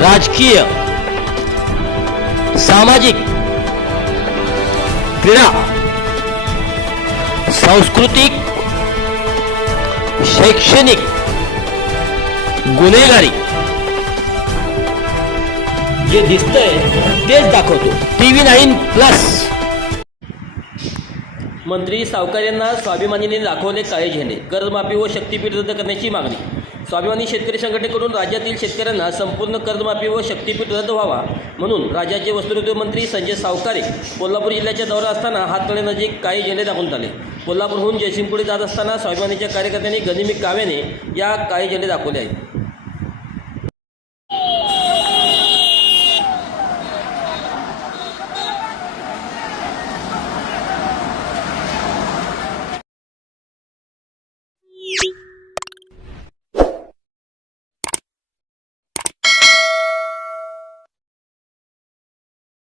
राजकीय सामाजिक क्रीडा सांस्कृतिक शैक्षणिक गुन्हेगारी. जे दिसतंय तेच दाखवतो. T V nine plus. मंत्री सावकार यांना स्वाभिमानीने दाखवले काळे झेंडे कर्जमाफी व शक्तीपीठ रद्द करण्याची मागणी. स्वाभिमानी शेतकरी संघटनेकडून राज्यातील शेतकऱ्यांना संपूर्ण कर्जमाफी व शक्तीपीठ रद्द व्हावा म्हणून राज्याचे वस्त्रोद्योग मंत्री संजय सावकारे कोल्हापूर जिल्ह्याच्या दौरा असताना हातकणंगलेनजीक काही झेंडे दाखवून आले. कोल्हापूरहून जयसिंगपुढे जात असताना स्वाभिमानीच्या कार्यकर्त्यांनी गनिमी काव्याने या काही झेंडे दाखवले आहेत.